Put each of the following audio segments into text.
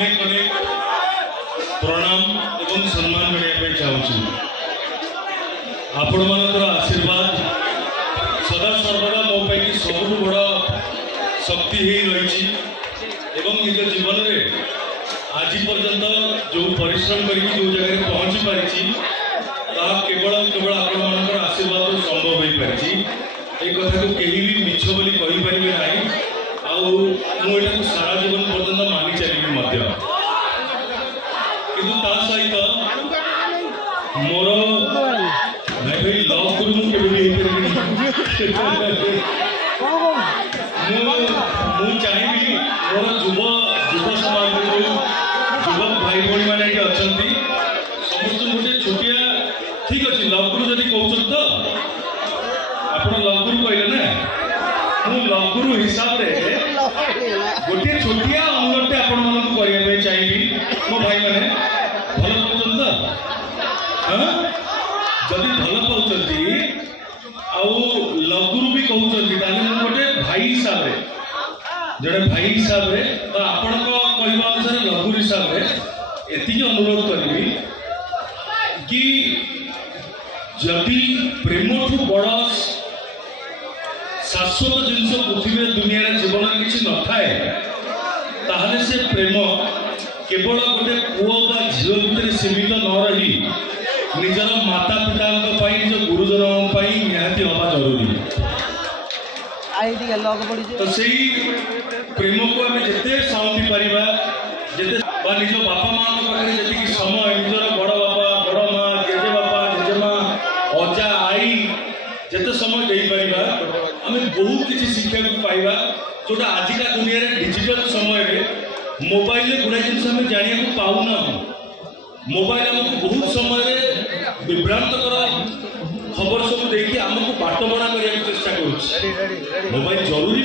अनेक अनेक प्रणाम एवं सम्मान करने चाहूँ। आपण मानकर आशीर्वाद सदा सर्वदा मो पाई सबुठ बड़ शक्ति रही निज जीवन में आज पर्यंत जो परिश्रम कर जो जगह पहुँची पारी केवल केवल आपण मानकर आशीर्वाद संभव हो पारी। एक कथा को कहीं भी मिछ बोली कहीपर ना आटा को सारा जीवन पर्यंत मानि चली किंतु ता सहित मोर भाई भाई लव गुरु चाहिए मोर युव युव समाज जो युवक भाई भाई मैंने अच्छा समस्त गोटे छोटिया ठीक अच्छे लव गुरु जब कौन तो आप लव गुरु कहले ना मु लव गुरु हिसाब से गोटे छोटिया अनुरोध आपको चाहिए मो भाई मैंने भल पाँच तो हाँ जदि भल पाँच लव गुरु भी कहते गोटे भाई हिसाब से जड़े भाई हिसाब से तो आपण कहवा अनुसार लव गुरु हिसाब से एति अनुरोध करी कि जदि प्रेम ठू बड़ शाश्वत जिनस पृथ्वी दुनिया जीवन किसी न थाए ताहले से प्रेम केवल गोटे पुओ बा झील भितर सीमित न रही निजर माता पिता निज गुरुजन निहाती हवा जरूरी। तो सही प्रेम को आम जिते साउंटी पारिबा जिते निज बापा माँ पाखे जी समय निजर बड़ बापा बड़ माँ जेजे बापा जेजेमा अजा आई जिते समय दे पारिबा आम बहुत किसी शिक्षा पाइबा जोटा आजिका दुनिया डिजिटल समय मोबाइल गुड़ा जिन जाना पाऊना मोबाइल आमको बहुत समय विभ्रांतकर खबर सब देखिए आमको बाटबणा करने चेष्टा कर मोबाइल जरूरी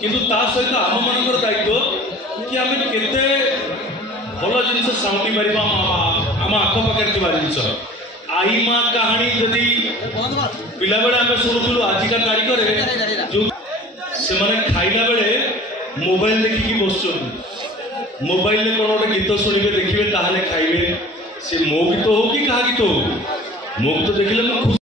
किंतु ता सहित आम मान दायित्व कि आम केते भल जिन साउंटी पार आम आखपाखे जिस आई माँ कहानी जदि पिला बेले आम शुणुलु आजिका तारीख जो से खाइला बेले मोबाइल देखिकी बस मोबाइल कौन गोटे गीत शुणे देखिए ताहले खाइबे से मो गीत हो कि क्या गीत हो मो गीत देखिले